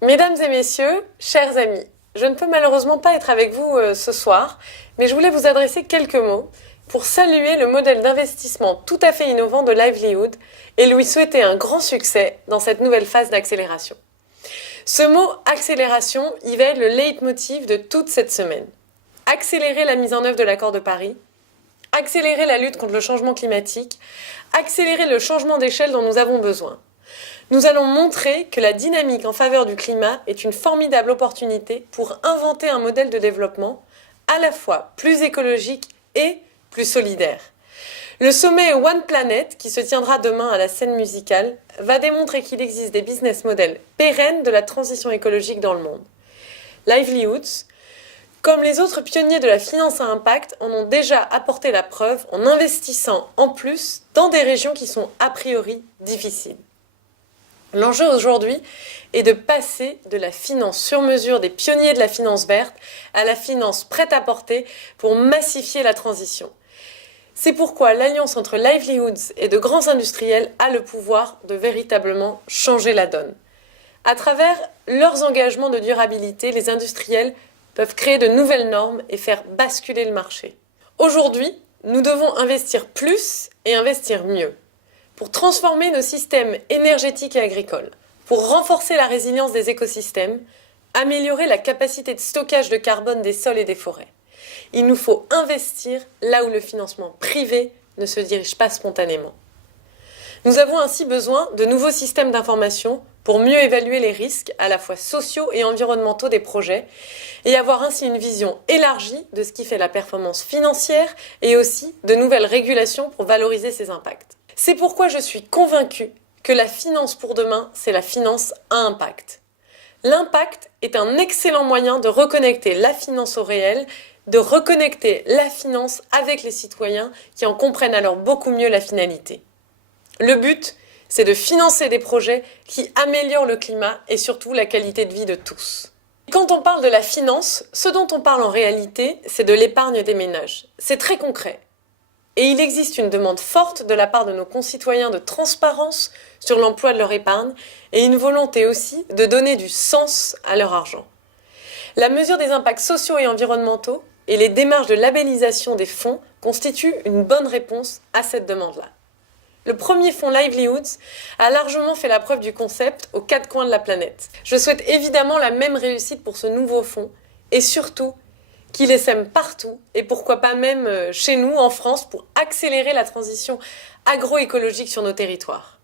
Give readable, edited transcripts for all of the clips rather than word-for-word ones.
Mesdames et messieurs, chers amis, je ne peux malheureusement pas être avec vous ce soir, mais je voulais vous adresser quelques mots pour saluer le modèle d'investissement tout à fait innovant de Livelihood et lui souhaiter un grand succès dans cette nouvelle phase d'accélération. Ce mot accélération y va être le leitmotiv de toute cette semaine. Accélérer la mise en œuvre de l'accord de Paris, accélérer la lutte contre le changement climatique, accélérer le changement d'échelle dont nous avons besoin. Nous allons montrer que la dynamique en faveur du climat est une formidable opportunité pour inventer un modèle de développement à la fois plus écologique et plus solidaire. Le sommet One Planet, qui se tiendra demain à la scène musicale, va démontrer qu'il existe des business models pérennes de la transition écologique dans le monde. Livelihoods, comme les autres pionniers de la finance à impact, en ont déjà apporté la preuve en investissant en plus dans des régions qui sont a priori difficiles. L'enjeu aujourd'hui est de passer de la finance sur mesure des pionniers de la finance verte à la finance prête à porter pour massifier la transition. C'est pourquoi l'alliance entre Livelihoods et de grands industriels a le pouvoir de véritablement changer la donne. À travers leurs engagements de durabilité, les industriels peuvent créer de nouvelles normes et faire basculer le marché. Aujourd'hui, nous devons investir plus et investir mieux pour transformer nos systèmes énergétiques et agricoles, pour renforcer la résilience des écosystèmes, améliorer la capacité de stockage de carbone des sols et des forêts. Il nous faut investir là où le financement privé ne se dirige pas spontanément. Nous avons ainsi besoin de nouveaux systèmes d'information pour mieux évaluer les risques à la fois sociaux et environnementaux des projets et avoir ainsi une vision élargie de ce qui fait la performance financière et aussi de nouvelles régulations pour valoriser ces impacts. C'est pourquoi je suis convaincue que la finance pour demain, c'est la finance à impact. L'impact est un excellent moyen de reconnecter la finance au réel, de reconnecter la finance avec les citoyens qui en comprennent alors beaucoup mieux la finalité. Le but, c'est de financer des projets qui améliorent le climat et surtout la qualité de vie de tous. Quand on parle de la finance, ce dont on parle en réalité, c'est de l'épargne des ménages. C'est très concret. Et il existe une demande forte de la part de nos concitoyens de transparence sur l'emploi de leur épargne et une volonté aussi de donner du sens à leur argent. La mesure des impacts sociaux et environnementaux et les démarches de labellisation des fonds constituent une bonne réponse à cette demande-là. Le premier fonds Livelihoods a largement fait la preuve du concept aux quatre coins de la planète. Je souhaite évidemment la même réussite pour ce nouveau fonds et surtout qu'il essaime partout et pourquoi pas même chez nous en France pour accélérer la transition agroécologique sur nos territoires.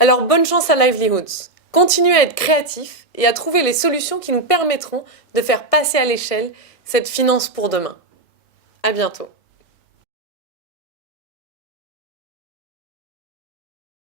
Alors bonne chance à Livelihoods. Continuez à être créatifs et à trouver les solutions qui nous permettront de faire passer à l'échelle cette finance pour demain. À bientôt.